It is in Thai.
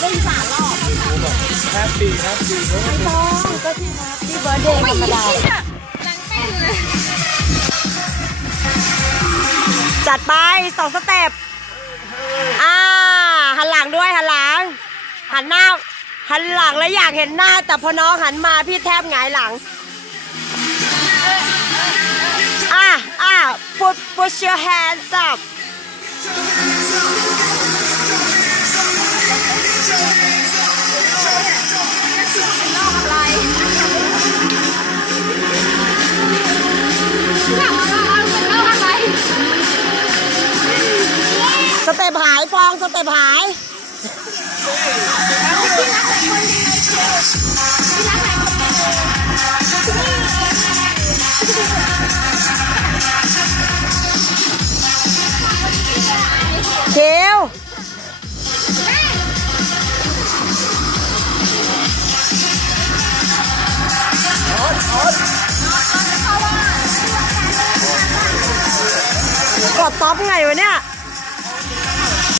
ได้อีสานหรอกแฮปปี้แฮปปี้ไม่ต้องก็ที่แฮปปี้เบิร์ดเดย์ธรรมดานังเต้นเลยจัดไปสองสเต็ปอ่าหันหลังด้วยหันหลัง หันหน้า หันหลังแล้วอยากเห็นหน้า แต่พอน้องหันมาพี่แทบหงายหลังอะอะ put put your hands up องสเต็ปหายเขียวกดต๊อปไงวะเนี่ย